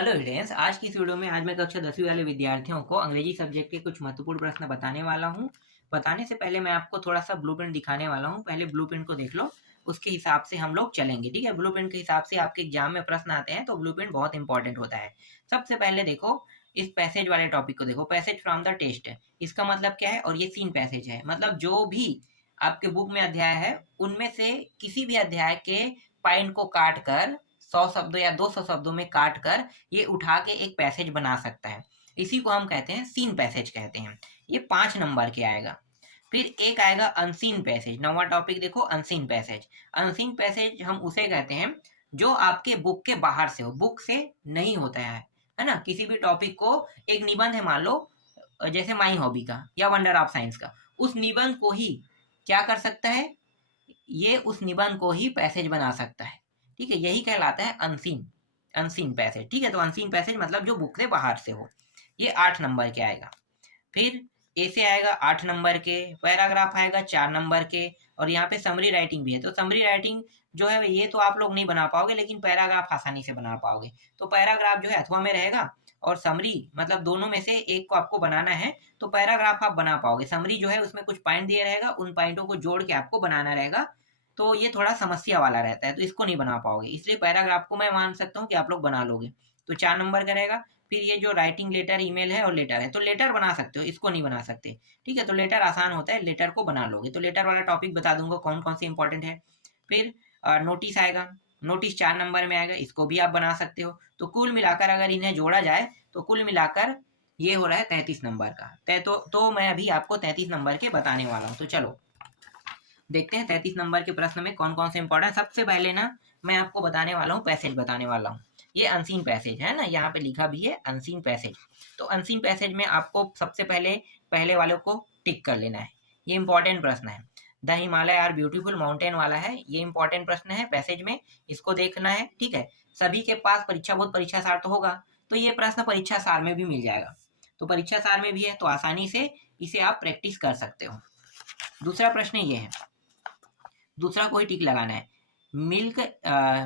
Hello students, आज की इस वीडियो में आज मैं कक्षा 10वीं वाले विद्यार्थियों को अंग्रेजी सब्जेक्ट के कुछ महत्वपूर्ण प्रश्न बताने वाला हूं। बताने से पहले मैं आपको थोड़ा सा ब्लूप्रिंट दिखाने वाला हूं। पहले ब्लूप्रिंट को देख लो, उसके हिसाब से हम लोग चलेंगे। ठीक है, ब्लूप्रिंट के हिसाब से आपके एग्जाम में प्रश्न आते हैं, तो ब्लूप्रिंट बहुत इंपॉर्टेंट होता है। सबसे पहले देखो, इस पैसेज वाले टॉपिक को देखो, पैसेज फ्रॉम द टेस्ट। इसका मतलब क्या है, और ये सीन पैसेज है, मतलब जो भी आपके बुक में अध्याय है उनमें से किसी भी अध्याय के पॉइंट को काट कर 100 शब्दों या 200 शब्दों में काट कर ये उठा के एक पैसेज बना सकता है। इसी को हम कहते हैं सीन पैसेज कहते हैं। ये 5 नंबर के आएगा। फिर एक आएगा अनसीन पैसेज। नवा टॉपिक देखो, अनसीन पैसेज। अनसीन पैसेज हम उसे कहते हैं जो आपके बुक के बाहर से हो, बुक से नहीं होता है ना। किसी भी टॉपिक को, एक निबंध है मान लो, जैसे माई हॉबी का या वंडर ऑफ साइंस का, उस निबंध को ही क्या कर सकता है, ये उस निबंध को ही पैसेज बना सकता है। ठीक है, यही कहलाता है अनसीन, अनसीन पैसेज। ठीक है, तो अनसीन पैसेज मतलब जो बुक से बाहर से हो। ये 8 नंबर के आएगा। फिर ऐसे आएगा 8 नंबर के, पैराग्राफ आएगा 4 नंबर के, और यहाँ पे समरी राइटिंग भी है। तो समरी राइटिंग जो है ये तो आप लोग नहीं बना पाओगे, लेकिन पैराग्राफ आसानी से बना पाओगे। तो पैराग्राफ जो है अथवा में रहेगा, और समरी मतलब दोनों में से एक को आपको बनाना है, तो पैराग्राफ आप बना पाओगे। समरी जो है उसमें कुछ पॉइंट दिए रहेगा, उन पॉइंटों को जोड़ के आपको बनाना रहेगा, तो ये थोड़ा समस्या वाला रहता है, तो इसको नहीं बना पाओगे। इसलिए पैराग्राफ को मैं मान सकता हूँ कि आप लोग बना लोगे। तो 4 नंबर का रहेगा। फिर ये जो राइटिंग लेटर, ईमेल है और लेटर है, तो लेटर बना सकते हो, इसको नहीं बना सकते। ठीक है, तो लेटर आसान होता है, लेटर को बना लोगे। तो लेटर वाला टॉपिक बता दूंगा कौन कौन से इंपॉर्टेंट है। फिर नोटिस आएगा। नोटिस 4 नंबर में आएगा, इसको भी आप बना सकते हो। तो कुल मिलाकर अगर इन्हें जोड़ा जाए तो कुल मिलाकर ये हो रहा है 33 नंबर का। तो मैं अभी आपको 33 नंबर के बताने वाला हूँ। तो चलो देखते हैं 33 नंबर के प्रश्न में कौन कौन से इंपॉर्टेंट। सबसे पहले ना मैं आपको बताने वाला हूँ, पैसेज बताने वाला हूँ। ये अनसीन पैसेज है ना, यहाँ पे लिखा भी है अनसीन पैसेज। तो अनसीन पैसेज में आपको सबसे पहले पहले वाले को टिक कर लेना है। ये इंपॉर्टेंट प्रश्न है। The Himalaya are beautiful mountain वाला है, ये इंपॉर्टेंट प्रश्न है पैसेज में, इसको देखना है। ठीक है, सभी के पास परीक्षा बोध परीक्षा सार तो होगा, तो ये प्रश्न परीक्षा सार में भी मिल जाएगा। तो परीक्षा सार में भी है, तो आसानी से इसे आप प्रैक्टिस कर सकते हो। दूसरा प्रश्न ये है, दूसरा कोई टिक लगाना है, milk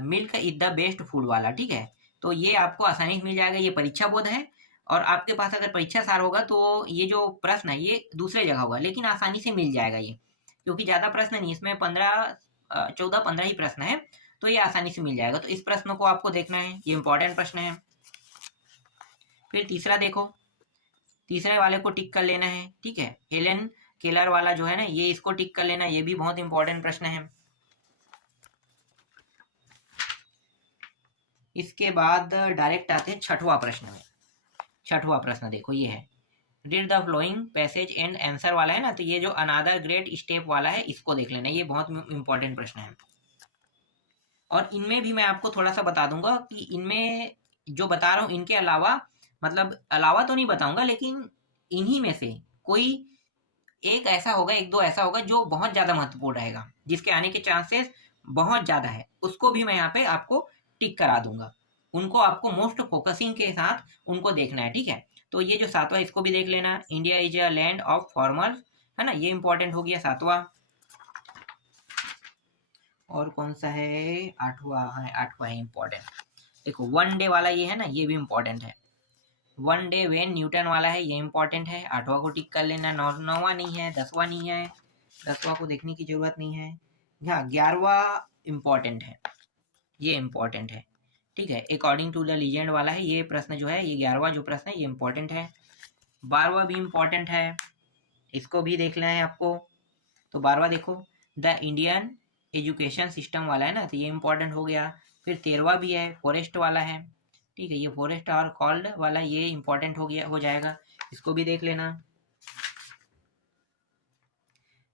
milk is the best food वाला। ठीक है, तो ये आपको आसानी से मिल जाएगा, ये परीक्षा बोध है। और आपके पास अगर परीक्षा सार होगा तो ये जो प्रश्न है ये दूसरे जगह होगा, लेकिन आसानी से मिल जाएगा ये, क्योंकि ज़्यादा प्रश्न नहीं, इसमें 14-15 ही प्रश्न है, तो ये आसानी से मिल जाएगा। तो इस प्रश्न को आपको देखना है, ये इंपॉर्टेंट प्रश्न है। फिर तीसरा देखो, तीसरे वाले को टिक कर लेना है। ठीक है, हेलेन केलर वाला जो है ना, ये इसको टिक कर लेना, ये भी बहुत इंपॉर्टेंट प्रश्न है। इसके बाद डायरेक्ट आते हैं छठवां प्रश्न में। छठवां प्रश्न देखो, ये है read the flowing passage and answer वाला है ना, तो ये जो अनादर ग्रेट स्टेप वाला है इसको देख लेना, ये बहुत इंपॉर्टेंट प्रश्न है। और इनमें भी मैं आपको थोड़ा सा बता दूंगा कि इनमें जो बता रहा हूँ इनके अलावा, मतलब अलावा तो नहीं बताऊंगा, लेकिन इन्हीं में से कोई एक ऐसा होगा, एक दो ऐसा होगा जो बहुत ज़्यादा महत्वपूर्ण रहेगा, जिसके आने के चांसेस बहुत ज़्यादा है, उसको भी मैं यहाँ पे आपको टिक करा दूंगा। उनको आपको मोस्ट फोकसिंग के साथ उनको देखना है। ठीक है, तो ये जो सातवां, इसको भी देख लेना, India is a land of formers, है ना, ये इंपॉर्टेंट हो गया सातवां। और कौन सा है, आठवां है, आठवां है इंपॉर्टेंट। देखो वन डे वाला ये है ना, ये भी इंपॉर्टेंट है। वन डे वेन न्यूटन वाला है, ये इंपॉर्टेंट है, आठवां को टिक कर लेना। नौवां नहीं है, 10वां नहीं है, 10वां को देखने की जरूरत नहीं है। हाँ, 11वां इंपॉर्टेंट है, ये इंपॉर्टेंट है। ठीक है, अकॉर्डिंग टू द लीजेंड वाला है, ये प्रश्न जो है, ये 11वां जो प्रश्न है ये इंपॉर्टेंट है। 12वां भी इंपॉर्टेंट है, इसको भी देखना है आपको। तो 12वां देखो, द इंडियन एजुकेशन सिस्टम वाला है ना, तो ये इंपॉर्टेंट हो गया। फिर 13वां भी है, फॉरेस्ट वाला है। ठीक है, ये फॉरेस्ट और कॉल्ड वाला ये इंपॉर्टेंट हो गया, हो जाएगा, इसको भी देख लेना।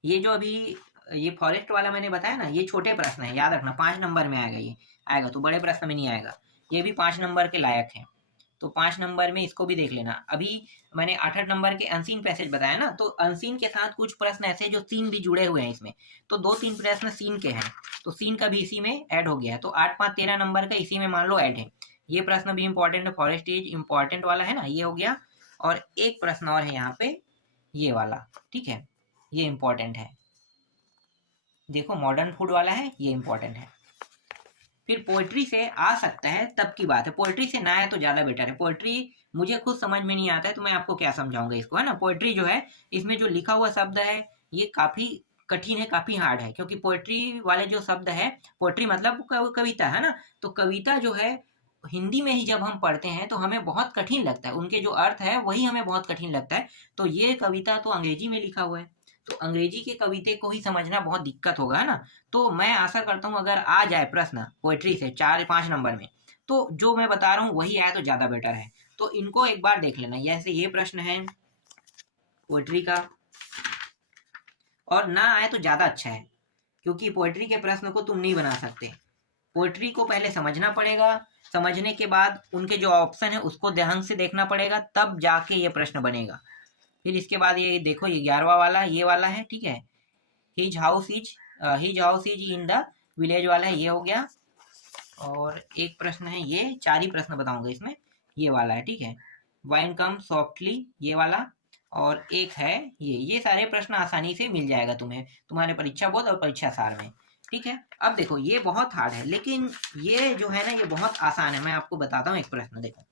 ये जो अभी ये फॉरेस्ट वाला मैंने बताया ना, ये छोटे प्रश्न है, याद रखना 5 नंबर में आएगा, ये आएगा तो बड़े प्रश्न में नहीं आएगा। ये भी 5 नंबर के लायक है, तो 5 नंबर में इसको भी देख लेना। अभी मैंने 8 नंबर के अनसीन पैसेज बताया ना, तो अनसीन के साथ कुछ प्रश्न ऐसे जो सीन भी जुड़े हुए हैं इसमें, तो 2-3 प्रश्न सीन के हैं, तो सीन का भी इसी में ऐड हो गया है। तो 8-5-13 नंबर का इसी में मान लो ऐड है। ये प्रश्न भी इंपॉर्टेंट है, फॉरेस्ट इज इंपॉर्टेंट वाला है ना, ये हो गया। और एक प्रश्न और है यहाँ पे, ये वाला। ठीक है, ये इंपॉर्टेंट है, देखो मॉडर्न फूड वाला है, ये इंपॉर्टेंट है। फिर पोएट्री से आ सकता है तब की बात है, पोएट्री से ना आए तो ज़्यादा बेटर है। पोएट्री मुझे खुद समझ में नहीं आता है तो मैं आपको क्या समझाऊंगा इसको, है ना। पोएट्री जो है इसमें जो लिखा हुआ शब्द है ये काफ़ी कठिन है, काफ़ी हार्ड है, क्योंकि पोएट्री वाले जो शब्द है, पोएट्री मतलब कविता, है ना। तो कविता जो है हिंदी में ही जब हम पढ़ते हैं तो हमें बहुत कठिन लगता है, उनके जो अर्थ है वही हमें बहुत कठिन लगता है। तो ये कविता तो अंग्रेजी में लिखा हुआ है, तो अंग्रेजी के कविते को ही समझना बहुत दिक्कत होगा, है ना। तो मैं आशा करता हूँ अगर आ जाए प्रश्न पोएट्री से 4-5 नंबर में, तो जो मैं बता रहा हूँ वही आए तो ज़्यादा बेटर है। तो इनको एक बार देख लेना, जैसे ये प्रश्न है पोएट्री का, और ना आए तो ज़्यादा अच्छा है, क्योंकि पोएट्री के प्रश्न को तुम नहीं बना सकते। पोएट्री को पहले समझना पड़ेगा, समझने के बाद उनके जो ऑप्शन है उसको ध्यान से देखना पड़ेगा, तब जाके ये प्रश्न बनेगा। फिर इसके बाद ये देखो, ये 11वां वाला ये वाला है, ठीक है। His house is in the village वाला है, ये हो गया। और एक प्रश्न है, ये 4 ही प्रश्न बताऊंगा इसमें, ये वाला है, ठीक है। वाइन कम सॉफ्टली, ये वाला। और एक है ये सारे प्रश्न आसानी से मिल जाएगा तुम्हें, तुम्हारे परीक्षा बोर्ड और परीक्षा सार में, ठीक है। अब देखो ये बहुत हार्ड है, लेकिन ये जो है ना ये बहुत आसान है। मैं आपको बताता हूँ एक प्रश्न, देखो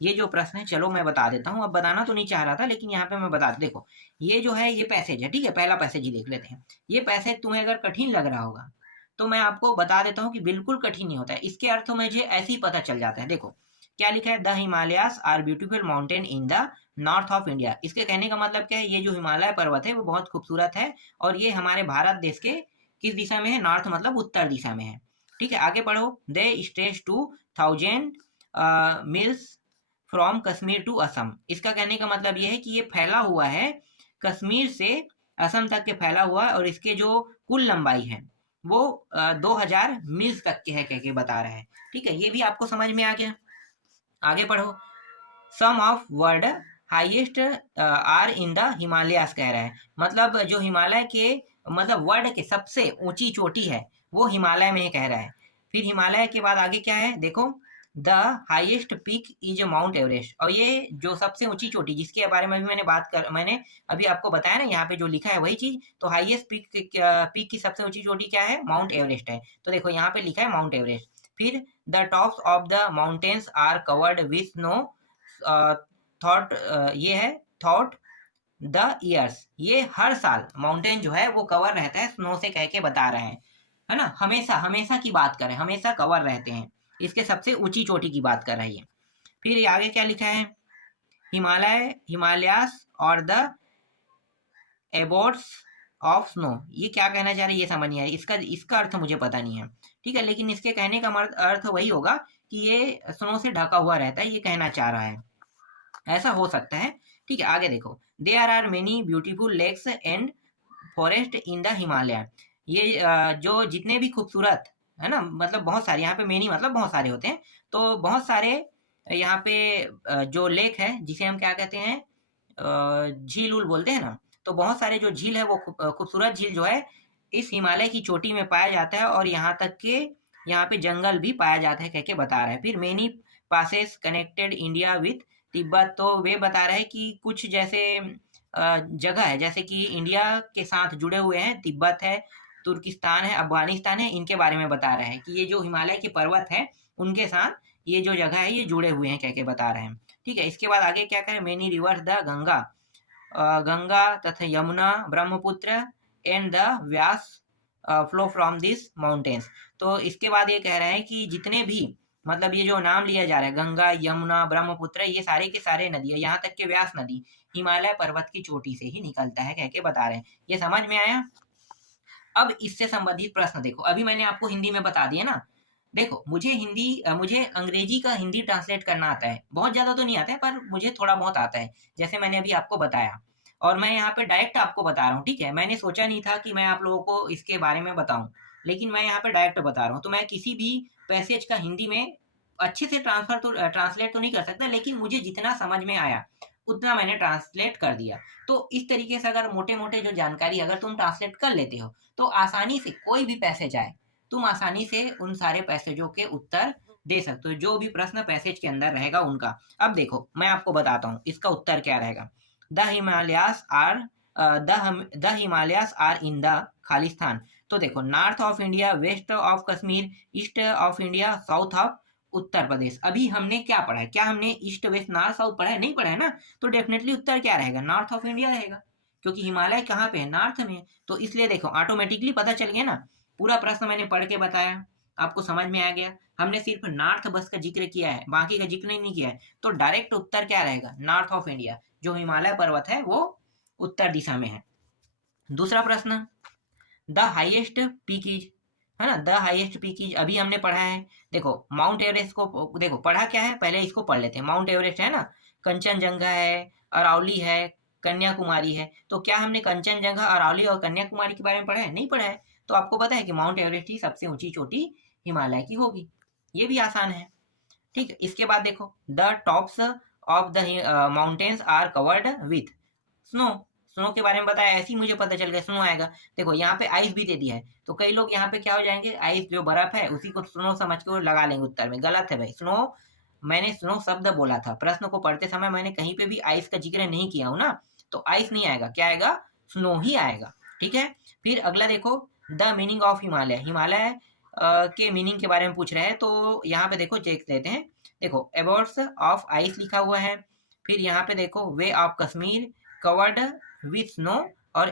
ये जो प्रश्न है, चलो मैं बता देता हूँ। अब बताना तो नहीं चाह रहा था, लेकिन यहाँ पे मैं बता, देखो ये जो है ये पैसेज है, ठीक है। पहला पैसेज ही देख लेते हैं। ये पैसेज तुम्हें अगर कठिन लग रहा होगा तो मैं आपको बता देता हूँ कि बिल्कुल कठिन नहीं होता है, इसके अर्थ मुझे ऐसे ही पता चल जाता है। देखो क्या लिखा है, the Himalayas are beautiful mountain in the north of India. इसके कहने का मतलब क्या है, ये जो हिमालय पर्वत है वो बहुत खूबसूरत है, और ये हमारे भारत देश के किस दिशा में है, नॉर्थ मतलब उत्तर दिशा में है, ठीक है। आगे पढ़ो, they stretch 2000 miles from Kashmir to Assam. इसका कहने का मतलब ये है कि ये फैला हुआ है कश्मीर से असम तक के फैला हुआ है, और इसके जो कुल लंबाई है वो 2000 मील्स तक के है, कह के बता रहा है, ठीक है। ये भी आपको समझ में आ गया। आगे पढ़ो, some of world highest are in the Himalayas कह रहा है, मतलब जो हिमालय के मतलब वर्ल्ड के सबसे ऊंची चोटी है वो हिमालय में कह रहा है। फिर हिमालय के बाद आगे क्या है, देखो the highest peak is mount Everest, और ये जो सबसे ऊंची चोटी जिसके बारे में भी मैंने अभी आपको बताया ना, यहाँ पे जो लिखा है वही चीज। तो हाईएस्ट पीक की सबसे ऊंची चोटी क्या है, माउंट एवरेस्ट है। तो देखो यहाँ पे लिखा है माउंट एवरेस्ट। फिर the tops of the mountains are covered with snow thought, ये है थॉट द ईयर्स, ये हर साल माउंटेन जो है वो कवर रहता है स्नो से, कह के बता रहे हैं, है ना। हमेशा हमेशा की बात करें, हमेशा कवर रहते हैं, इसके सबसे ऊंची चोटी की बात कर रही है। फिर आगे क्या लिखा है, हिमालयास और द एबोट्स ऑफ स्नो, ये क्या कहना चाह रहे हैं ये समझ नहीं आया, इसका अर्थ मुझे पता नहीं है, ठीक है। लेकिन इसके कहने का अर्थ वही होगा कि ये स्नो से ढका हुआ रहता है, ये कहना चाह रहा है, ऐसा हो सकता है, ठीक है। आगे देखो, there are many beautiful lakes and forest in the Himalaya, ये जो जितने भी खूबसूरत है ना, मतलब बहुत सारे, यहाँ पे मेनी मतलब बहुत सारे होते हैं, तो बहुत सारे यहाँ पे जो लेक है जिसे हम क्या कहते हैं, झील उल बोलते हैं ना, तो बहुत सारे जो झील है वो खूबसूरत झील जो है इस हिमालय की चोटी में पाया जाता है, और यहाँ तक के यहाँ पे जंगल भी पाया जाता है, कह के बता रहा है। फिर many passes connected India with Tibet, तो वे बता रहे हैं कि कुछ जैसे जगह है जैसे कि इंडिया के साथ जुड़े हुए हैं, तिब्बत है, तुर्किस्तान है, अफगानिस्तान है, इनके बारे में बता रहे हैं कि ये जो हिमालय के पर्वत है उनके साथ ये जो जगह है ये जुड़े हुए हैं, कह के बता रहे हैं, ठीक है। इसके बाद आगे क्या करें, मेनी रिवर्स द गंगा तथा Yamuna Brahmaputra and the Vyas flow from this mountains. तो इसके बाद ये कह रहे हैं कि जितने भी मतलब ये जो नाम लिया जा रहा है, गंगा यमुना ब्रह्मपुत्र, ये सारे के सारे नदी है, यहाँ तक के व्यास नदी हिमालय पर्वत की चोटी से ही निकलता है, कह के बता रहे हैं। ये समझ में आया। अब इससे संबंधित प्रश्न देखो, अभी मैंने आपको हिंदी में बता दिया ना। देखो मुझे अंग्रेजी का हिंदी ट्रांसलेट करना आता है, बहुत ज्यादा तो नहीं आता है पर मुझे थोड़ा बहुत आता है, जैसे मैंने अभी आपको बताया, और मैं यहाँ पे डायरेक्ट आपको बता रहा हूँ, ठीक है। मैंने सोचा नहीं था कि मैं आप लोगों को इसके बारे में बताऊं, लेकिन मैं यहाँ पे डायरेक्ट बता रहा हूँ। तो मैं किसी भी पैसेज का हिंदी में अच्छे से ट्रांसलेट तो नहीं कर सकता, लेकिन मुझे जितना समझ में आया उतना मैंने ट्रांसलेट कर दिया। तो इस तरीके से अगर मोटे मोटे जो जानकारी अगर तुम ट्रांसलेट कर लेते हो तो आसानी से कोई भी पैसेज आए तुम आसानी से उन सारे पैसेजों के उत्तर दे सकते हो, जो भी प्रश्न पैसेज के अंदर रहेगा उनका। अब देखो मैं आपको बताता हूँ इसका उत्तर क्या रहेगा। The Himalayas are in the Khalistan, तो देखो, north of India, west of Kashmir, east of India, south of Uttar Pradesh. अभी हमने क्या पढ़ा है? क्या हमने ईस्ट वेस्ट नॉर्थ साउथ पढ़ा है? नहीं पढ़ा है ना। तो डेफिनेटली उत्तर क्या रहेगा? नॉर्थ ऑफ इंडिया रहेगा, क्योंकि हिमालय कहाँ पे है? नॉर्थ में। तो इसलिए देखो ऑटोमेटिकली पता चल गया ना। पूरा प्रश्न मैंने पढ़ के बताया, आपको समझ में आ गया। हमने सिर्फ नॉर्थ बस का जिक्र किया है, बाकी का जिक्र नहीं किया है। तो डायरेक्ट उत्तर क्या रहेगा? North of India. जो हिमालय पर्वत है वो उत्तर दिशा में है। दूसरा प्रश्न, द हाईएस्ट पीक इज, है ना, द हाईएस्ट पीक इज अभी हमने पढ़ा है। देखो माउंट एवरेस्ट को देखो पढ़ा क्या है, पहले इसको पढ़ लेते हैं। माउंट एवरेस्ट है ना, कंचनजंगा है, अरावली है, कन्याकुमारी है। तो क्या हमने कंचनजंगा, अरावली और कन्याकुमारी के बारे में पढ़ा है? नहीं पढ़ा है। तो आपको पता है कि माउंट एवरेस्ट ही सबसे ऊंची चोटी हिमालय की होगी। ये भी आसान है। ठीक है, इसके बाद देखो, the tops of the mountains are covered with snow. Snow के बारे में बताया, ऐसे ही मुझे पता चल गया स्नो आएगा। देखो यहाँ पे आइस भी दे दिया है, तो कई लोग यहाँ पे क्या हो जाएंगे, आइस जो बर्फ है उसी को स्नो समझ के वो लगा लेंगे उत्तर में। गलत है भाई। स्नो, मैंने स्नो शब्द बोला था प्रश्न को पढ़ते समय, मैंने कहीं पे भी आइस का जिक्र नहीं किया हूँ ना। तो आइस नहीं आएगा, क्या आएगा? स्नो ही आएगा। ठीक है, फिर अगला देखो, the meaning of Himalaya. Himalaya के मीनिंग के बारे में पूछ रहे हैं, तो यहाँ पे देखो चेक देते हैं। देखो एबॉर्ड्स ऑफ आइस लिखा हुआ है। फिर यहाँ पे देखो, way of Kashmir covered with snow और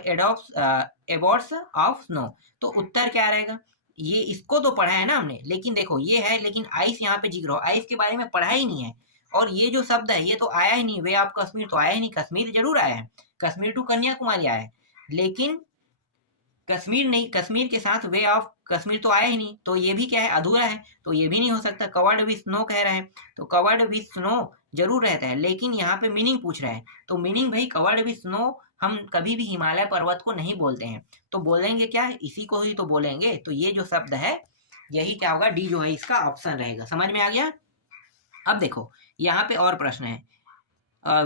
एबॉर्ड्स ऑफ स्नो। तो उत्तर क्या रहेगा? ये इसको तो पढ़ा है ना हमने, लेकिन देखो ये है, लेकिन आइस यहाँ पे जिक्र हो, आइस के बारे में पढ़ा ही नहीं है। और ये जो शब्द है ये तो आया ही नहीं, वे ऑफ कश्मीर तो आया ही नहीं। कश्मीर जरूर आया है, कश्मीर टू कन्याकुमारी आया है, लेकिन कश्मीर नहीं, कश्मीर के साथ वे ऑफ कश्मीर तो आया ही नहीं। तो ये भी क्या है? अधूरा है। तो ये भी नहीं हो सकता। कवर्ड विथ स्नो कह रहा है, तो कवर्ड विथ स्नो जरूर रहता है, लेकिन यहाँ पे मीनिंग पूछ रहा है। तो मीनिंग भाई, कवर्ड विथ स्नो हम कभी भी हिमालय पर्वत को नहीं बोलते हैं। तो बोलेंगे क्या? इसी को ही तो बोलेंगे। तो ये जो शब्द है यही क्या होगा? डी जो है इसका ऑप्शन रहेगा। समझ में आ गया? अब देखो यहाँ पे और प्रश्न है,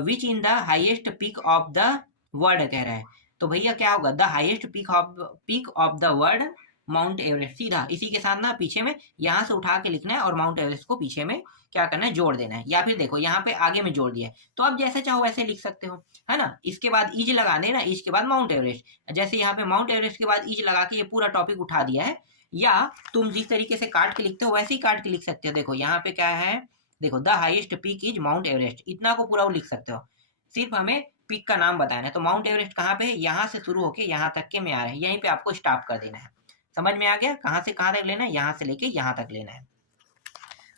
which in the highest peak of the world कह रहा है। तो भैया क्या होगा? The highest peak of the world Mount Everest. सीधा इसी के साथ ना पीछे में यहाँ से उठा के लिखना है और माउंट एवरेस्ट को पीछे में क्या करना है? जोड़ देना है। या फिर देखो यहाँ पे आगे में जोड़ दिया है, तो आप जैसे चाहो वैसे लिख सकते हो, है ना। इसके बाद इज लगा देना, इज के बाद माउंट एवरेस्ट। जैसे यहाँ पे माउंट एवरेस्ट के बाद इज लगा के ये पूरा टॉपिक उठा दिया है। या तुम जिस तरीके से काट के लिखते हो वैसे ही काट के लिख सकते हो। देखो यहाँ पे क्या है, देखो the highest peak is mount Everest, इतना को पूरा लिख सकते हो। सिर्फ हमें पीक का नाम बताना है। तो माउंट एवरेस्ट कहाँ पे है? यहाँ से शुरू होके यहाँ तक के में आ रहे हैं, यहीं पे आपको स्टॉप कर देना है। समझ में आ गया? कहाँ से कहाँ तक लेना है? यहाँ से लेके यहाँ तक लेना है।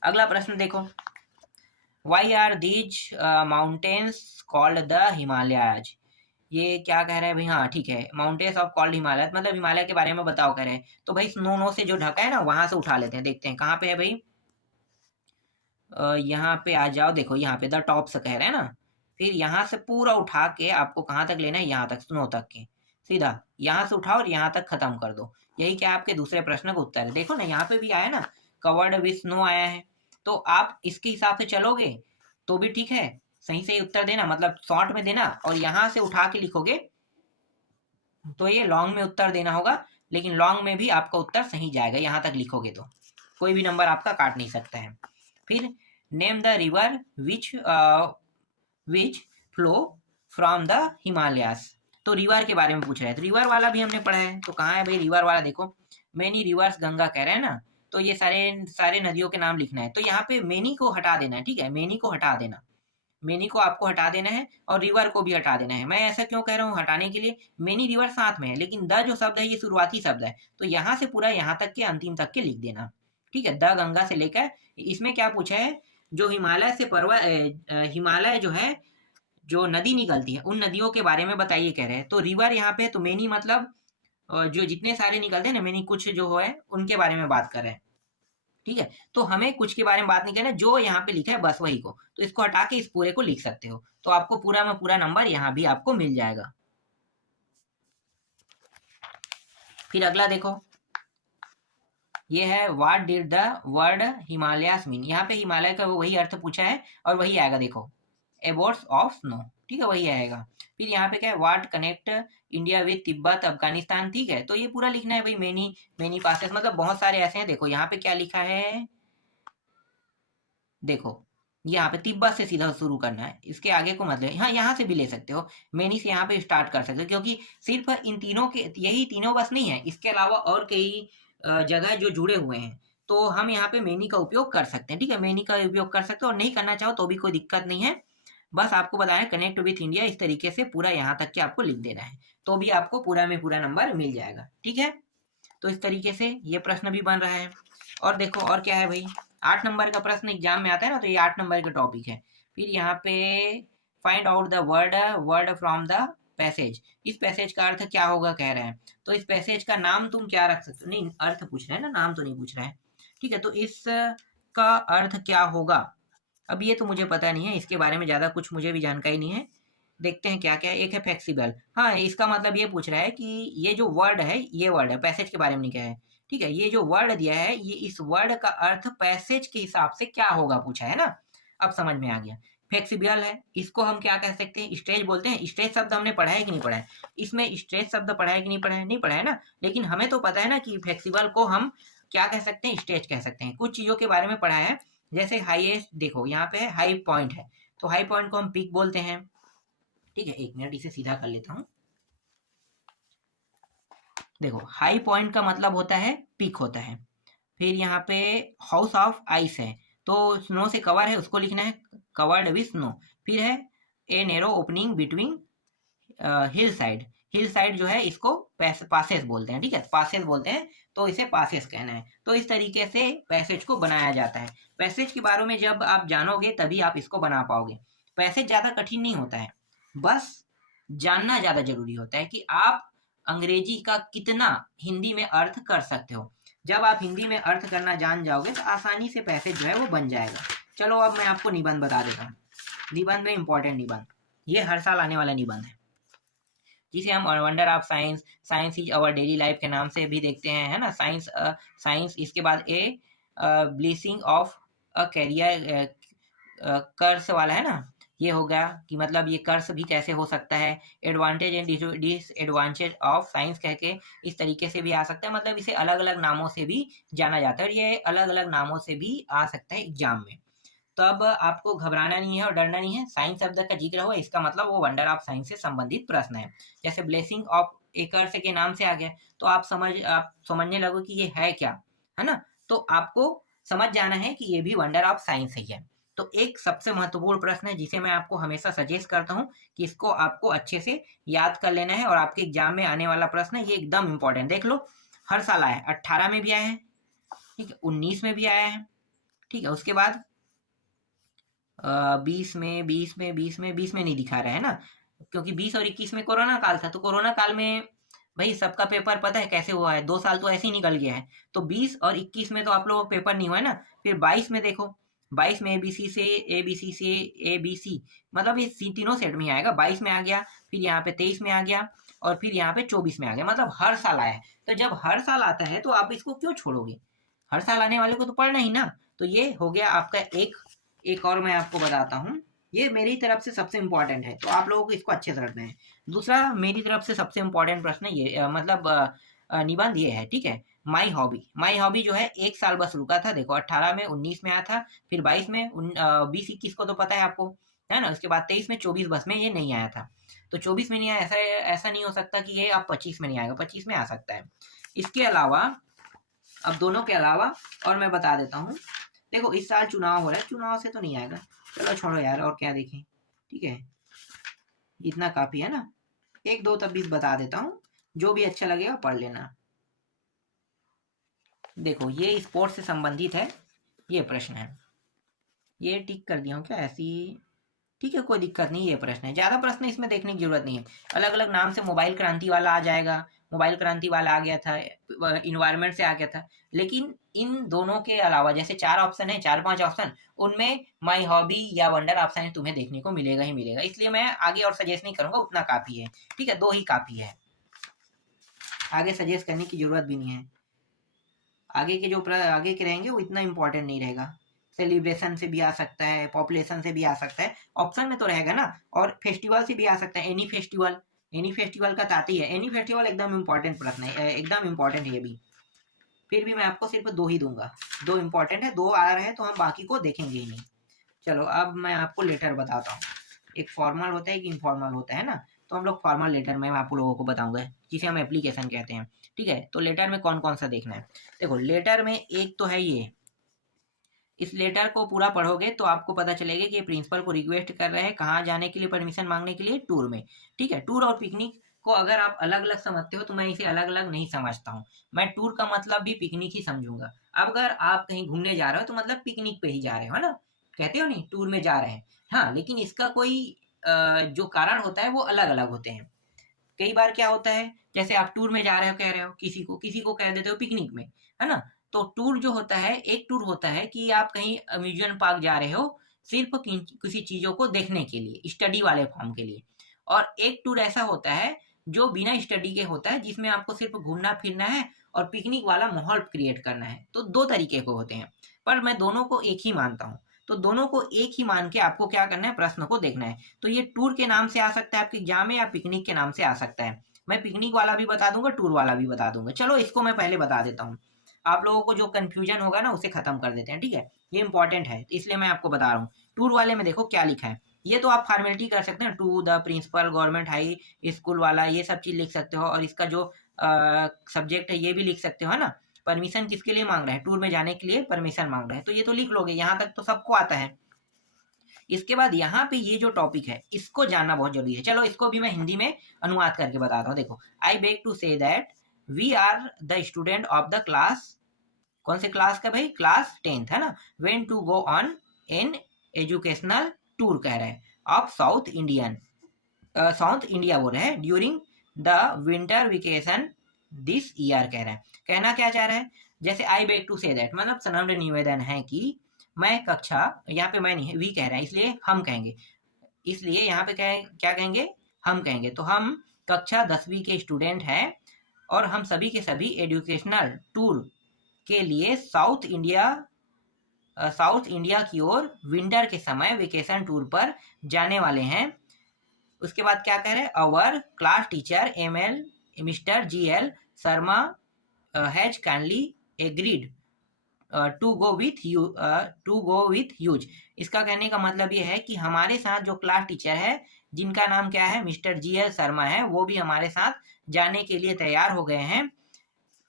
अगला प्रश्न देखो, why are these mountains called the Himalayas. ये क्या कह रहे हैं भाई? हाँ ठीक है, माउंटेन्स ऑफ कॉल्ड हिमालय, मतलब हिमालय के बारे में बताओ कह रहे हैं। तो भाई स्नो से जो ढका है ना, वहां से उठा लेते हैं, देखते हैं कहाँ पे है भाई। यहाँ पे आ जाओ, देखो यहाँ पे द टॉप से कह रहे हैं ना। फिर यहाँ से पूरा उठा के आपको कहाँ तक लेना है? यहाँ तक, स्नो तक के। सीधा यहाँ से उठाओ और यहाँ तक खत्म कर दो। यही क्या आपके दूसरे प्रश्न का उत्तर है। देखो ना यहाँ पे भी आया ना, कवर्ड विथ स्नो आया है। तो आप इसके हिसाब से चलोगे तो भी ठीक है, सही सही उत्तर देना, मतलब शॉर्ट में देना। और यहाँ से उठा के लिखोगे तो ये लॉन्ग में उत्तर देना होगा, लेकिन लॉन्ग में भी आपका उत्तर सही जाएगा यहाँ तक लिखोगे तो कोई भी नंबर आपका काट नहीं सकता है। फिर name the river which flow from the Himalayas. तो रिवर के बारे में पूछ रहे हैं, तो रिवर वाला भी हमने पढ़ा है। तो कहाँ है भाई रिवर वाला? देखो मेनी रिवर्स गंगा कह रहे हैं ना, तो ये सारे सारे नदियों के नाम लिखना है। तो यहाँ पे मेनी को हटा देना है, ठीक है, मेनी को हटा देना, मेनी को आपको हटा देना है और रिवर को भी हटा देना है। मैं ऐसा क्यों कह रहा हूँ हटाने के लिए? मेनी रिवर साथ में है, लेकिन द जो शब्द है ये शुरुआती शब्द है, तो यहाँ से पूरा यहाँ तक के अंतिम तक के लिख देना। ठीक है, द गंगा से लेकर, इसमें क्या पूछा है? जो हिमालय से हिमालय जो है, जो नदी निकलती है उन नदियों के बारे में बताइए कह रहे हैं। तो रिवर यहाँ पे, तो मेनी मतलब जो जितने सारे निकलते हैं ना, मेनी कुछ जो है उनके बारे में बात कर रहे हैं। ठीक है, तो हमें कुछ के बारे में बात नहीं करना, जो यहाँ पे लिखा है बस वही को। तो इसको हटा के इस पूरे को लिख सकते हो, तो आपको पूरा में पूरा नंबर यहाँ भी आपको मिल जाएगा। फिर अगला देखो, ये है what did the word Himalayas mean. यहाँ पे हिमालय का वही अर्थ पूछा है और वही आएगा, देखो एबोर्ड्स ऑफ स्नो। ठीक है, वही आएगा। फिर यहाँ पे क्या है? What connect India with Tibet Afghanistan. ठीक है, तो ये पूरा लिखना है भाई। मेनी मेनी पासेस, मतलब बहुत सारे ऐसे हैं। देखो यहाँ पे क्या लिखा है, देखो यहाँ पे तिब्बत से सीधा शुरू करना है, इसके आगे को मतलब हाँ यहाँ से भी ले सकते हो, मेनी से यहाँ पे स्टार्ट कर सकते हो, क्योंकि सिर्फ इन तीनों के यही तीनों बस नहीं है, इसके अलावा और कई जगह जो जुड़े हुए हैं, तो हम यहाँ पे मेनी का उपयोग कर सकते हैं। ठीक है, मेनी का उपयोग कर सकते हो, और नहीं करना चाहो तो भी कोई दिक्कत नहीं है। बस आपको बताया कनेक्ट विथ इंडिया, इस तरीके से पूरा यहाँ तक के आपको लिख देना है, तो भी आपको पूरा में पूरा नंबर मिल जाएगा। ठीक है, तो इस तरीके से ये प्रश्न भी बन रहा है। और देखो और क्या है भाई, 8 नंबर का प्रश्न एग्जाम में आता है ना, तो ये 8 नंबर का टॉपिक है। फिर यहाँ पे find out the word word from the passage, इस पैसेज का अर्थ क्या होगा कह रहे हैं, तो इस पैसेज का नाम तुम क्या रख सकते हो, नहीं अर्थ पूछ रहे हैं ना, नाम तो नहीं पूछ रहे हैं। ठीक है, तो इस का अर्थ क्या होगा, अब ये तो मुझे पता नहीं है, इसके बारे में ज़्यादा कुछ मुझे भी जानकारी नहीं है। देखते हैं क्या क्या है। एक है फ्लेक्सिबल, हाँ इसका मतलब ये पूछ रहा है कि ये जो वर्ड है, ये वर्ड है, पैसेज के बारे में नहीं कहा है। ठीक है, ये जो वर्ड दिया है, ये इस वर्ड का अर्थ पैसेज के हिसाब से क्या होगा पूछा है ना, अब समझ में आ गया। फ्लेक्सिबल है, इसको हम क्या कह सकते हैं, स्ट्रेच बोलते हैं। स्ट्रेच शब्द हमने पढ़ा है कि नहीं पढ़ा है, इसमें स्ट्रेच शब्द पढ़ा है कि नहीं पढ़ा है, नहीं पढ़ा है ना, लेकिन हमें तो पता है ना कि फ्लेक्सिबल को हम क्या कह सकते हैं, स्ट्रेच कह सकते हैं। कुछ चीज़ों के बारे में पढ़ा है, जैसे हाईएस्ट, देखो यहाँ पे हाई पॉइंट है, तो हाई पॉइंट को हम पीक बोलते हैं। ठीक है, एक मिनट इसे सीधा कर लेता हूँ। देखो हाई पॉइंट का मतलब होता है पीक होता है। फिर यहाँ पे हाउस ऑफ आइस है, तो स्नो से कवर है, उसको लिखना है कवर्ड विथ स्नो। फिर है ए narrow opening between hill side, hill side जो है इसको पासेस बोलते हैं। ठीक है, पासेस बोलते हैं, तो इसे पासेस कहना है। तो इस तरीके से पैसेज को बनाया जाता है। पैसेज के बारे में जब आप जानोगे तभी आप इसको बना पाओगे। पैसेज ज़्यादा कठिन नहीं होता है, बस जानना ज़्यादा जरूरी होता है कि आप अंग्रेजी का कितना हिंदी में अर्थ कर सकते हो। जब आप हिंदी में अर्थ करना जान जाओगे तो आसानी से पैसेज जो है वो बन जाएगा। चलो अब मैं आपको निबंध बता देता हूँ। निबंध में इंपॉर्टेंट निबंध, ये हर साल आने वाला निबंध है, जिसे हम wonder of science, science is our daily life के नाम से भी देखते हैं, है ना। साइंस साइंस, इसके बाद a blessing of a career, curse वाला है ना, ये हो गया कि मतलब ये कर्स भी कैसे हो सकता है। Advantage and disadvantage of science कह के इस तरीके से भी आ सकता है, मतलब इसे अलग अलग नामों से भी जाना जाता है, और ये अलग अलग नामों से भी आ सकता है एग्जाम में। तो अब आपको घबराना नहीं है और डरना नहीं है। साइंस शब्द का जिक्र हो, इसका मतलब वो वंडर ऑफ साइंस से संबंधित प्रश्न है। जैसे ब्लेसिंग ऑफ ए कर्स के नाम से आ गया, तो आप समझने लगो कि ये है क्या, है ना। तो आपको समझ जाना है कि ये भी वंडर ऑफ साइंस ही है। तो एक सबसे महत्वपूर्ण प्रश्न है जिसे मैं आपको हमेशा सजेस्ट करता हूँ कि इसको आपको अच्छे से याद कर लेना है, और आपके एग्जाम में आने वाला प्रश्न है, ये एकदम इंपॉर्टेंट। देख लो, हर साल आया है, 18 में भी आया है, ठीक है, 19 में भी आया है, ठीक है, उसके बाद 20 में, 20 में नहीं दिखा रहा है ना, क्योंकि 20 और 21 में कोरोना काल था। तो कोरोना काल में भाई सबका पेपर पता है कैसे हुआ है, 2 साल तो ऐसे ही निकल गया है। तो 20 और 21 में तो आप लोगों का पेपर नहीं हुआ है ना। फिर 22 में देखो, 22 में एबीसी से एबीसी, मतलब ये तीनों सेट में ही आएगा। 22 में आ गया, फिर यहाँ पे 23 में आ गया, और फिर यहाँ पे 24 में आ गया, मतलब हर साल आया है। तो जब हर साल आता है तो आप इसको क्यों छोड़ोगे, हर साल आने वाले को तो पढ़ना ही ना। तो ये हो गया आपका एक और मैं आपको बताता हूँ, ये मेरी तरफ से सबसे इम्पोर्टेंट है, तो आप लोगों को इसको अच्छे से रखना है। दूसरा मेरी तरफ से सबसे इम्पोर्टेंट प्रश्न ये निबंध ये है, ठीक है। माई हॉबी जो है 1 साल बस रुका था। देखो 18 में, 19 में आया था, फिर 22 में, 20-21 को तो पता है आपको, है ना। उसके बाद 23 में, 24 बस में ये नहीं आया था। तो 24 में नहीं आया, ऐसा नहीं हो सकता कि ये अब 25 में नहीं आएगा, 25 में आ सकता है। इसके अलावा, अब दोनों के अलावा और मैं बता देता हूँ। देखो इस साल चुनाव हो रहा है, चुनाव से तो नहीं आएगा, चलो छोड़ो यार, और क्या देखें। ठीक है, इतना काफी है ना। 1-2 तब भी बता देता हूँ, जो भी अच्छा लगेगा पढ़ लेना। देखो ये स्पोर्ट्स से संबंधित है, ये प्रश्न है, ये टिक कर दिया हूँ क्या ऐसी, ठीक है कोई दिक्कत नहीं, ये प्रश्न है। ज़्यादा प्रश्न इसमें देखने की जरूरत नहीं है। अलग अलग नाम से मोबाइल क्रांति वाला आ जाएगा, मोबाइल क्रांति वाला आ गया था, इन्वायरमेंट से आ गया था। लेकिन इन दोनों के अलावा जैसे 4 ऑप्शन है, 4-5 ऑप्शन, उनमें माई हॉबी या वंडर ऑफ साइंस तुम्हें देखने को मिलेगा ही मिलेगा। इसलिए मैं आगे और सजेस्ट नहीं करूंगा, उतना काफ़ी है। ठीक है, 2 ही काफ़ी है, आगे सजेस्ट करने की जरूरत भी नहीं है। आगे के जो आगे के रहेंगे वो इतना इंपॉर्टेंट नहीं रहेगा। सेलिब्रेशन से भी आ सकता है, पॉपुलेशन से भी आ सकता है, ऑप्शन में तो रहेगा ना। और फेस्टिवल से भी आ सकता है, एनी फेस्टिवल का ताती है। एनी फेस्टिवल एकदम इंपॉर्टेंट प्रश्न है, एकदम इंपॉर्टेंट है ये भी। फिर भी मैं आपको सिर्फ 2 ही दूंगा, 2 इंपॉर्टेंट है, 2 आ रहे हैं तो हम बाकी को देखेंगे ही नहीं। चलो अब मैं आपको लेटर बताता हूँ। एक फॉर्मल होता है, एक इनफॉर्मल होता है ना। तो हम लोग फॉर्मल लेटर में मैं आप लोगों को बताऊंगा, जिसे हम एप्लीकेशन कहते हैं। ठीक है, तो लेटर में कौन कौन सा देखना है। देखो लेटर में एक तो है ये, इस लेटर को पूरा पढ़ोगे तो आपको पता चलेगा कि ये प्रिंसिपल को रिक्वेस्ट कर रहे हैं कहाँ जाने के लिए, परमिशन मांगने के लिए, टूर में। ठीक है, टूर और पिकनिक को अगर आप अलग अलग समझते हो तो मैं इसे अलग अलग नहीं समझता हूँ। मैं टूर का मतलब भी पिकनिक ही समझूंगा। अब अगर आप कहीं घूमने जा रहे हो तो मतलब पिकनिक पे ही जा रहे हो, है ना। कहते हो नहीं टूर में जा रहे हैं। हाँ, लेकिन इसका कोई जो कारण होता है वो अलग अलग होते हैं। कई बार क्या होता है, जैसे आप टूर में जा रहे हो कह रहे हो, किसी को कह देते हो पिकनिक में, है ना। तो टूर जो होता है, एक टूर होता है कि आप कहीं अम्यूजमेंट पार्क जा रहे हो सिर्फ किसी चीजों को देखने के लिए, स्टडी वाले फॉर्म के लिए। और एक टूर ऐसा होता है जो बिना स्टडी के होता है, जिसमें आपको सिर्फ घूमना फिरना है और पिकनिक वाला माहौल क्रिएट करना है। तो दो तरीके को होते हैं, पर मैं दोनों को एक ही मानता हूँ। तो दोनों को एक ही मान के आपको क्या करना है, प्रश्न को देखना है। तो ये टूर के नाम से आ सकता है आपके एग्जाम में, या पिकनिक के नाम से आ सकता है। मैं पिकनिक वाला भी बता दूंगा, टूर वाला भी बता दूंगा। चलो इसको मैं पहले बता देता हूँ, आप लोगों को जो कंफ्यूजन होगा ना उसे खत्म कर देते हैं। ठीक है, ये इंपॉर्टेंट है इसलिए मैं आपको बता रहा हूँ। टूर वाले में देखो क्या लिखा है। ये तो आप फॉर्मेलिटी कर सकते हैं, to the principal government high school वाला, ये सब चीज लिख सकते हो। और इसका जो सब्जेक्ट है ये भी लिख सकते हो, है ना। परमिशन किसके लिए मांग रहे हैं, टूर में जाने के लिए परमिशन मांग रहे हैं, तो ये तो लिख लोगे, यहाँ तक तो सबको आता है। इसके बाद यहाँ पे ये जो टॉपिक है इसको जानना बहुत जरूरी है। चलो इसको भी मैं हिंदी में अनुवाद करके बताता हूँ। देखो, I beg to say that we are the student of the class, कौन से क्लास का भाई, क्लास 10th, है ना। When to go on in educational tour कह रहे हैं of South Indian, South India बोल रहे हैं, during the winter vacation this year कह रहे हैं। कहना क्या चाह रहे हैं, जैसे I beg to say that मतलब सनम्र निवेदन है कि मैं कक्षा, यहाँ पे मैं नहीं है, वी कह रहा है इसलिए हम कहेंगे, इसलिए यहाँ पे क्या कहेंगे, हम कहेंगे। तो हम कक्षा 10वीं के स्टूडेंट हैं और हम सभी के सभी एजुकेशनल टूर के लिए साउथ इंडिया की ओर विंटर के समय वेकेशन टूर पर जाने वाले हैं। उसके बाद क्या कह रहे हैं, our class teacher ML mister GL Sharma has kindly agreed to go with us. इसका कहने का मतलब ये है कि हमारे साथ जो क्लास टीचर है, जिनका नाम क्या है, मिस्टर GL शर्मा है, वो भी हमारे साथ जाने के लिए तैयार हो गए हैं।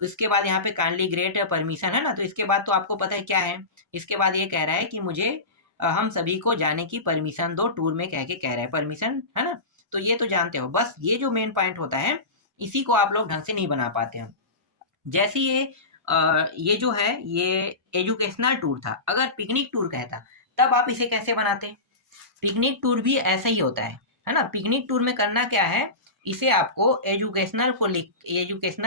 उसके बाद यहाँ पे काइंडली ग्रेट परमिशन है ना, तो इसके बाद तो आपको पता है क्या है। इसके बाद ये कह रहा है कि मुझे हम सभी को जाने की परमिशन दो, टूर में कह रहा है परमिशन, है ना। तो ये तो जानते हो, बस ये जो मेन पॉइंट होता है इसी को आप लोग ढंग से नहीं बना पाते हैं। जैसे ये जो है ये एजुकेशनल टूर था, अगर पिकनिक टूर कहता तब आप इसे कैसे बनाते। पिकनिक टूर भी ऐसा ही होता है ना। पिकनिक टूर में करना क्या है, इसे आपको एजुकेशनल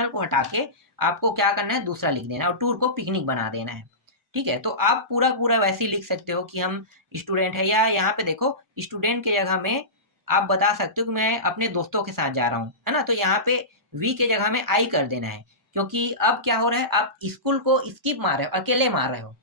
को हटा के आपको क्या करना है, दूसरा लिख देना और टूर को पिकनिक बना देना है। ठीक है, तो आप पूरा पूरा वैसे ही लिख सकते हो कि हम स्टूडेंट है, या यहाँ पे देखो स्टूडेंट की जगह में आप बता सकते हो कि मैं अपने दोस्तों के साथ जा रहा हूँ, है ना। तो यहाँ पे वी के जगह में आई कर देना है, क्योंकि अब क्या हो रहा है, आप स्कूल को स्किप मार रहे हो, अकेले मार रहे हो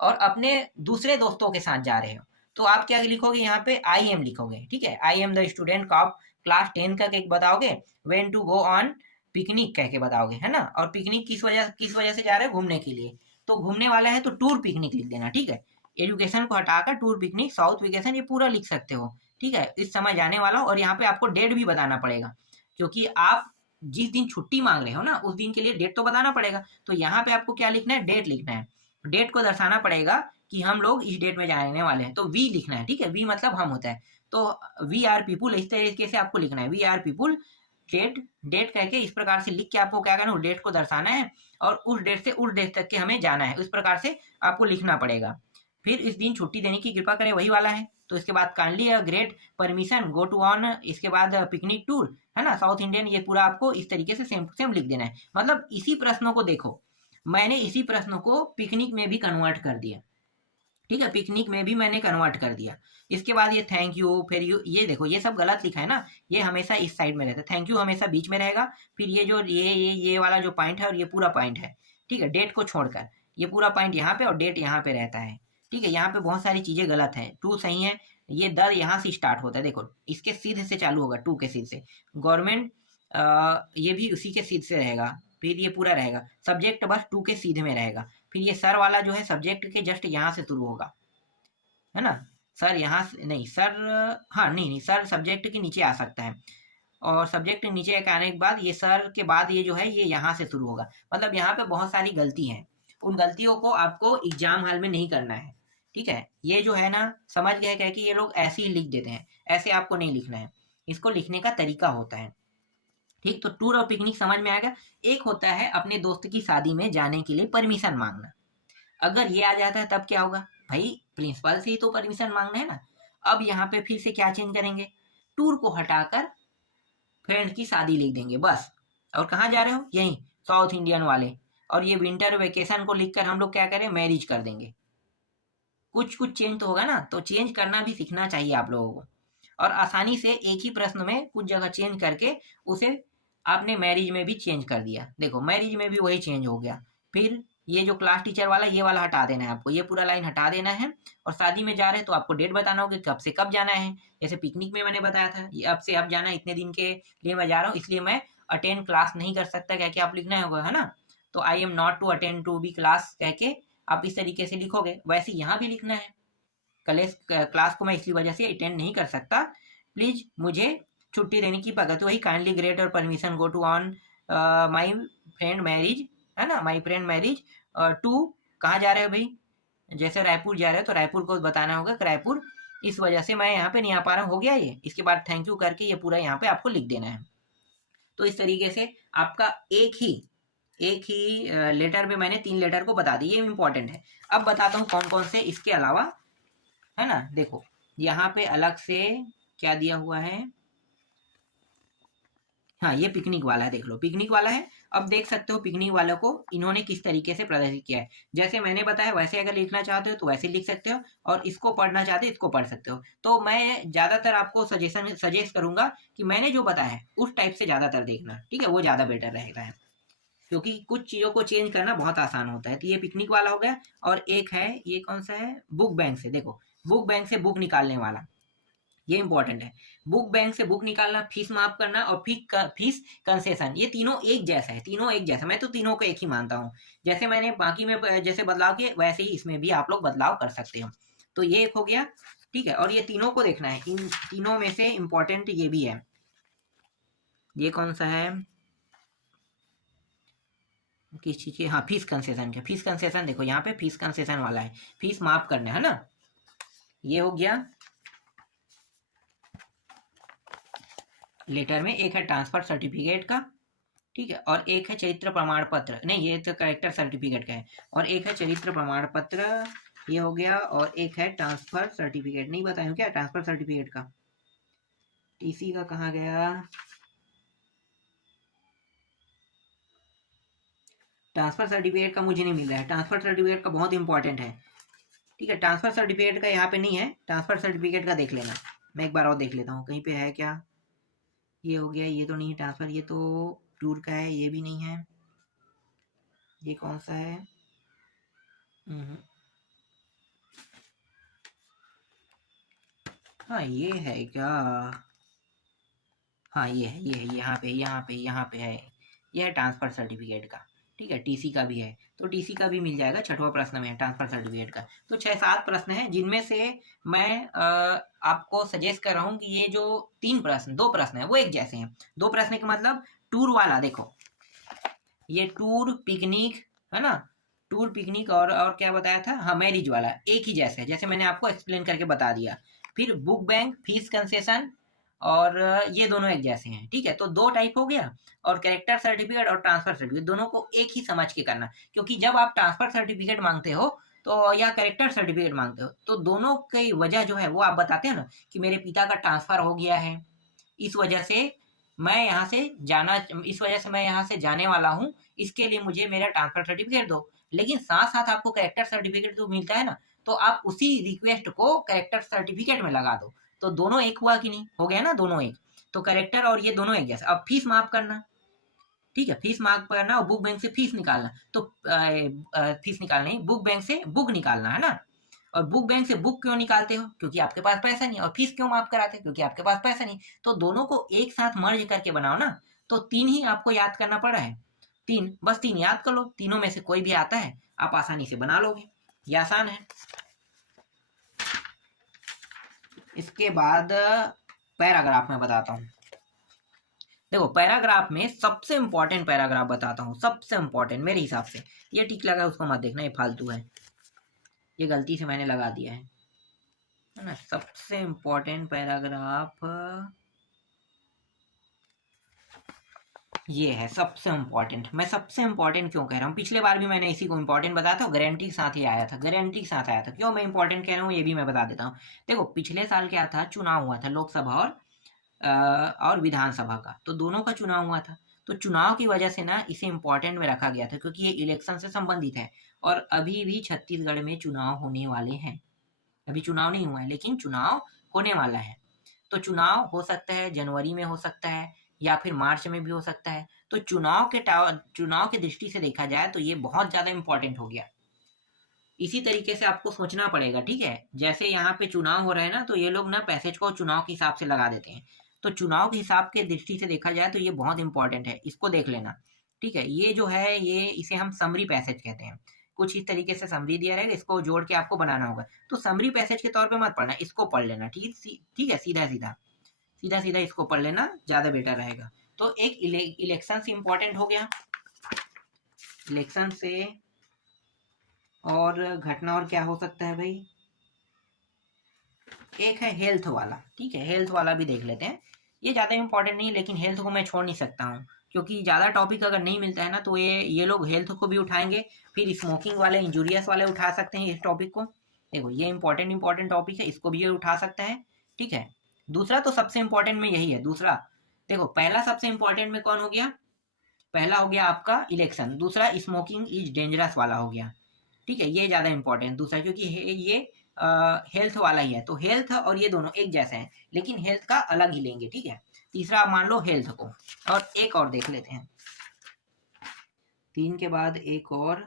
और अपने दूसरे दोस्तों के साथ जा रहे हो। तो आप क्या लिखोगे, यहाँ पे आई एम लिखोगे। ठीक है, I am the student of class 10 का एक बताओगे, when to go on picnic कह के बताओगे, है ना। और पिकनिक किस वजह से जा रहे हो, घूमने के लिए। तो घूमने वाला है तो टूर पिकनिक लिख देना। ठीक है, एजुकेशन को हटाकर टूर पिकनिक साउथ वेकेशन ये पूरा लिख सकते हो। ठीक है, इस समय जाने वाला हो, और यहाँ पे आपको डेट भी बताना पड़ेगा, क्योंकि आप जिस दिन छुट्टी मांग रहे हो ना उस दिन के लिए डेट तो बताना पड़ेगा। तो यहाँ पे आपको क्या लिखना है, डेट लिखना है। डेट को दर्शाना पड़ेगा कि हम लोग इस डेट में जाने वाले हैं, तो वी लिखना है। ठीक है, वी मतलब हम होता है, तो वी आर पीपुल, इस तरीके से आपको लिखना है, वी आर पीपुल डेट कह के इस प्रकार से लिख के आपको क्या करना है, डेट को दर्शाना है और उस डेट से उस डेट तक के हमें जाना है, उस प्रकार से आपको लिखना पड़ेगा। फिर इस दिन छुट्टी देने की कृपा करें, वही वाला है। तो इसके बाद kindly great permission go to on, इसके बाद पिकनिक टूर, है ना, साउथ इंडियन, ये पूरा आपको इस तरीके से सेम सेम लिख देना है। मतलब इसी प्रश्नों को देखो, मैंने इसी प्रश्नों को पिकनिक में भी कन्वर्ट कर दिया। ठीक है, पिकनिक में भी मैंने कन्वर्ट कर दिया। इसके बाद ये थैंक यू, फिर यू, ये देखो ये सब गलत लिखा है ना, ये हमेशा इस साइड में रहता है, थैंक यू हमेशा बीच में रहेगा। फिर ये जो ये वाला जो पॉइंट है और ये पूरा पॉइंट है, ठीक है, डेट को छोड़कर ये पूरा पॉइंट यहाँ पे और डेट यहाँ पे रहता है। ठीक है, यहाँ पे बहुत सारी चीजें गलत है, टू सही है, ये दर यहाँ से स्टार्ट होता है, देखो इसके सीधे से चालू होगा, टू के सीध से, गवर्नमेंट ये भी उसी के सीध से रहेगा, फिर ये पूरा रहेगा, सब्जेक्ट बस टू के सीधे में रहेगा, फिर ये सर वाला जो है सब्जेक्ट के जस्ट यहाँ से शुरू होगा, है ना। सर यहाँ से नहीं सर, हाँ नहीं सर सब्जेक्ट के नीचे आ सकता है, और सब्जेक्ट के नीचे आने के बाद ये सर के बाद ये जो है ये यहाँ से शुरू होगा। मतलब यहाँ पे बहुत सारी गलती है, उन गलतियों को आपको एग्जाम हॉल में नहीं करना है, ठीक है। ये जो है ना, समझ गए क्या कि ये लोग ऐसे ही लिख देते हैं, ऐसे आपको नहीं लिखना है, इसको लिखने का तरीका होता है, ठीक। तो टूर और पिकनिक समझ में आएगा। एक होता है अपने दोस्त की शादी में जाने के लिए परमिशन मांगना। अगर ये आ जाता है तब क्या होगा, भाई प्रिंसिपल से ही तो परमिशन मांगना है ना। अब यहाँ पे फिर से क्या चेंज करेंगे, टूर को हटाकर फ्रेंड की शादी लिख देंगे बस। और कहाँ जा रहे हो, यहीं साउथ इंडियन वाले। और ये विंटर वेकेशन को लिखकर हम लोग क्या करें, मैरिज कर देंगे। कुछ कुछ चेंज तो होगा ना, तो चेंज करना भी सीखना चाहिए आप लोगों को। और आसानी से एक ही प्रश्न में कुछ जगह चेंज करके उसे आपने मैरिज में भी चेंज कर दिया। देखो मैरिज में भी वही चेंज हो गया। फिर ये जो क्लास टीचर वाला ये वाला हटा देना है आपको, ये पूरा लाइन हटा देना है। और शादी में जा रहे हैं तो आपको डेट बताना होगा कब से कब जाना है। जैसे पिकनिक में मैंने बताया था, ये अब से अब जाना है, इतने दिन के लिए मैं जा रहा हूँ, इसलिए मैं अटेंड क्लास नहीं कर सकता कह के आप लिखना होगा, है ना। तो I am not to attend to be class कह के आप इस तरीके से लिखोगे। वैसे यहाँ भी लिखना है, क्लास को मैं इसी वजह से अटेंड नहीं कर सकता, प्लीज मुझे छुट्टी देने की प्रगति वही काइंडली ग्रेट और permission go to on my friend marriage, है ना, माई फ्रेंड मैरिज टू। कहाँ जा रहे हो भाई, जैसे रायपुर जा रहे हो तो रायपुर को बताना होगा कि रायपुर इस वजह से मैं यहाँ पे नहीं आ पा रहा हूँ, हो गया ये। इसके बाद थैंक यू करके ये पूरा यहाँ पे आपको लिख देना है। तो इस तरीके से आपका एक ही लेटर पे मैंने 3 लेटर को बता दी, ये इंपॉर्टेंट है। अब बताता हूँ कौन कौन से इसके अलावा, है ना। देखो यहाँ पे अलग से क्या दिया हुआ है, हाँ ये पिकनिक वाला है, देख लो पिकनिक वाला है। अब देख सकते हो पिकनिक वालों को इन्होंने किस तरीके से प्रदर्शित किया है। जैसे मैंने बताया वैसे अगर लिखना चाहते हो तो वैसे लिख सकते हो, और इसको पढ़ना चाहते हो इसको पढ़ सकते हो। तो मैं ज़्यादातर आपको सजेस्ट करूंगा कि मैंने जो बताया है उस टाइप से ज़्यादातर देखना, ठीक है, वो ज़्यादा बेटर रहेगा है, क्योंकि कुछ चीज़ों को चेंज करना बहुत आसान होता है। तो ये पिकनिक वाला हो गया। और एक है, ये कौन सा है, बुक बैंक से। देखो बुक बैंक से बुक निकालने वाला, ये इंपॉर्टेंट है। बुक बैंक से बुक निकालना, फीस माफ करना और फीस कंसेशन, ये तीनों एक जैसा है, तीनों एक जैसा। मैं तो तीनों को एक ही मानता हूँ। जैसे मैंने बाकी में जैसे बदलाव किए वैसे ही इसमें भी आप लोग बदलाव कर सकते हो। तो ये एक हो गया, ठीक है। और ये तीनों को देखना है, इन तीनों में से इंपॉर्टेंट ये भी है। ये कौन सा है, किस चीज की, हाँ फीस कंसेशन के। फीस कंसेशन देखो यहाँ पे फीस कंसेशन वाला है, फीस माफ करना है ना। ये हो गया लेटर में। एक है ट्रांसफर सर्टिफिकेट का, ठीक है, और एक है चरित्र प्रमाण पत्र, नहीं ये तो करेक्टर सर्टिफिकेट का है। और एक है चरित्र प्रमाण पत्र, ये हो गया। और एक है ट्रांसफर सर्टिफिकेट, नहीं बताया हूँ क्या ट्रांसफर सर्टिफिकेट का, टीसी का कहाँ गया, ट्रांसफर सर्टिफिकेट का मुझे नहीं मिल रहा है। ट्रांसफर सर्टिफिकेट का बहुत इंपॉर्टेंट है, ठीक है। ट्रांसफर सर्टिफिकेट का यहाँ पे नहीं है, ट्रांसफर सर्टिफिकेट का देख लेना। मैं एक बार और देख लेता हूँ कहीं पे है क्या। ये हो गया, ये तो नहीं है ट्रांसफर, ये तो टूर का है, ये भी नहीं है। ये कौन सा है, हाँ ये है क्या, हाँ ये है, ये है, यहाँ पे है। ये है ट्रांसफर सर्टिफिकेट का, ठीक है। टीसी का भी है, तो टीसी का भी मिल जाएगा, 6वां प्रश्न में है ट्रांसफर सर्टिफिकेट का। तो 6-7 प्रश्न है, जिनमें से मैं आपको सजेस्ट कर रहा हूँ कि ये जो 3 प्रश्न, 2 प्रश्न है वो एक जैसे हैं। 2 प्रश्न के मतलब टूर वाला देखो, ये टूर पिकनिक, है ना, टूर पिकनिक और क्या बताया था, हाँ मैरिज वाला एक ही जैसे है, जैसे मैंने आपको एक्सप्लेन करके बता दिया। फिर बुक बैंक, फीस कंसेशन और ये दोनों एक जैसे हैं, ठीक है। तो 2 टाइप हो गया। और कैरेक्टर सर्टिफिकेट और ट्रांसफर सर्टिफिकेट दोनों को एक ही समझ के करना, क्योंकि जब आप ट्रांसफर सर्टिफिकेट मांगते हो तो या कैरेक्टर सर्टिफिकेट मांगते हो तो दोनों की वजह जो है वो आप बताते हैं ना, कि मेरे पिता का ट्रांसफर हो गया है, इस वजह से मैं यहाँ से जाना, इस वजह से मैं यहाँ से जाने वाला हूँ, इसके लिए मुझे मेरा ट्रांसफर सर्टिफिकेट दो। लेकिन साथ साथ आपको कैरेक्टर सर्टिफिकेट तो मिलता है ना, तो आप उसी रिक्वेस्ट को कैरेक्टर सर्टिफिकेट में लगा दो। तो दोनों एक हुआ कि नहीं, हो गया ना दोनों एक। तो कैरेक्टर और ये दोनों एक जैसे। अब फीस माफ करना, ठीक है, फीस माफ करना और बुक बैंक से फीस निकालना। तो फीस निकालना नहीं, बुक बैंक से बुक निकालना, है ना। और बुक बैंक से बुक क्यों निकालते हो, क्योंकि आपके पास पैसा नहीं। और फीस क्यों माफ कराते हो, क्योंकि आपके पास पैसा नहीं। तो दोनों को एक साथ मर्ज करके बनाओ ना। तो 3 ही आपको याद करना पड़ा है, 3, बस 3 याद कर लो, तीनों में से कोई भी आता है आप आसानी से बना लोगे, ये आसान है। इसके बाद पैराग्राफ में बताता हूँ। देखो पैराग्राफ में सबसे इंपॉर्टेंट पैराग्राफ बताता हूँ, सबसे इंपॉर्टेंट मेरे हिसाब से। ये टिक लगा उसको मत देखना, ये फालतू है, ये गलती से मैंने लगा दिया है ना। सबसे इंपॉर्टेंट पैराग्राफ ये है, सबसे इंपॉर्टेंट। मैं सबसे इंपॉर्टेंट क्यों कह रहा हूँ, पिछले बार भी मैंने इसी को इंपॉर्टेंट बताया था, गारंटी के साथ ही आया था, गारंटी के साथ आया था। क्यों मैं इंपॉर्टेंट कह रहा हूँ ये भी मैं बता देता हूँ। देखो पिछले साल क्या था, चुनाव हुआ था लोकसभा और विधानसभा का, तो दोनों का चुनाव हुआ था। तो चुनाव की वजह से ना इसे इंपॉर्टेंट में रखा गया था, क्योंकि ये इलेक्शन से संबंधित है। और अभी भी छत्तीसगढ़ में चुनाव होने वाले हैं, अभी चुनाव नहीं हुआ है लेकिन चुनाव होने वाला है। तो चुनाव हो सकता है जनवरी में हो सकता है या फिर मार्च में भी हो सकता है। तो चुनाव के दृष्टि से देखा जाए तो ये बहुत ज्यादा इंपॉर्टेंट हो गया। इसी तरीके से आपको सोचना पड़ेगा, ठीक है। जैसे यहाँ पे चुनाव हो रहे हैं ना, तो ये लोग ना पैसेज को चुनाव के हिसाब से लगा देते हैं। तो चुनाव के हिसाब के दृष्टि से देखा जाए तो ये बहुत इंपॉर्टेंट है, इसको देख लेना, ठीक है। ये जो है ये इसे हम समरी पैसेज कहते हैं। कुछ इस तरीके से समरी दिया रहेगा, इसको जोड़ के आपको बनाना होगा। तो समरी पैसेज के तौर पे मत पढ़ना, इसको पढ़ लेना, ठीक है। सीधा सीधा सीधा सीधा इसको पढ़ लेना, ज्यादा बेटर रहेगा। तो एक इलेक्शन से इंपॉर्टेंट हो गया, इलेक्शन से। और घटना और क्या हो सकता है भाई, एक है हेल्थ वाला, ठीक है। हेल्थ वाला भी देख लेते हैं, ये ज़्यादा इंपॉर्टेंट नहीं है लेकिन हेल्थ को मैं छोड़ नहीं सकता हूँ, क्योंकि ज़्यादा टॉपिक अगर नहीं मिलता है ना तो ये लोग हेल्थ को भी उठाएंगे, फिर स्मोकिंग वाले इंजूरियस वाले उठा सकते हैं इस टॉपिक को। देखो ये इंपॉर्टेंट टॉपिक है, इसको भी ये उठा सकते हैं, ठीक है। दूसरा तो सबसे इंपॉर्टेंट में यही है। दूसरा देखो, पहला सबसे इंपॉर्टेंट में कौन हो गया, पहला हो गया आपका इलेक्शन, दूसरा स्मोकिंग इज डेंजरस वाला हो गया, ठीक है। ये ज्यादा इंपॉर्टेंट दूसरा, क्योंकि ये हेल्थ वाला ही है। तो हेल्थ और ये दोनों एक जैसे हैं लेकिन हेल्थ का अलग ही लेंगे, ठीक है। तीसरा आप मान लो हेल्थ को, और एक और देख लेते हैं, 3 के बाद एक और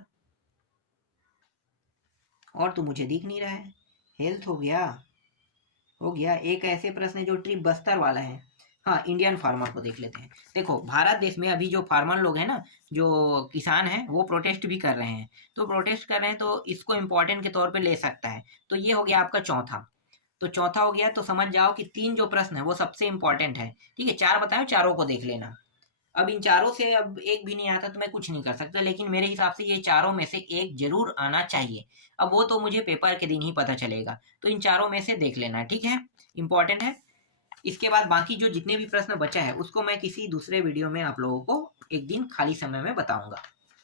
तो मुझे दिख नहीं रहा है। हेल्थ हो गया। एक ऐसे प्रश्न है जो ट्रिप बस्तर वाला है। हाँ, इंडियन फार्मर को देख लेते हैं। देखो भारत देश में अभी जो फार्मर लोग हैं ना, जो किसान हैं, वो प्रोटेस्ट भी कर रहे हैं। तो प्रोटेस्ट कर रहे हैं तो इसको इम्पोर्टेंट के तौर पे ले सकता है। तो ये हो गया आपका चौथा। तो चौथा हो गया, तो समझ जाओ कि 3 जो प्रश्न है वो सबसे इंपॉर्टेंट है, ठीक है। 4 बताए, चारों को देख लेना। अब इन चारों से अब एक भी नहीं आता तो मैं कुछ नहीं कर सकता, लेकिन मेरे हिसाब से ये चारों में से एक जरूर आना चाहिए। अब वो तो मुझे पेपर के दिन ही पता चलेगा। तो इन चारों में से देख लेना, ठीक है, इंपॉर्टेंट है। इसके बाद बाकी जो जितने भी प्रश्न बचा है उसको मैं किसी दूसरे वीडियो में आप लोगों को एक दिन खाली समय में बताऊंगा।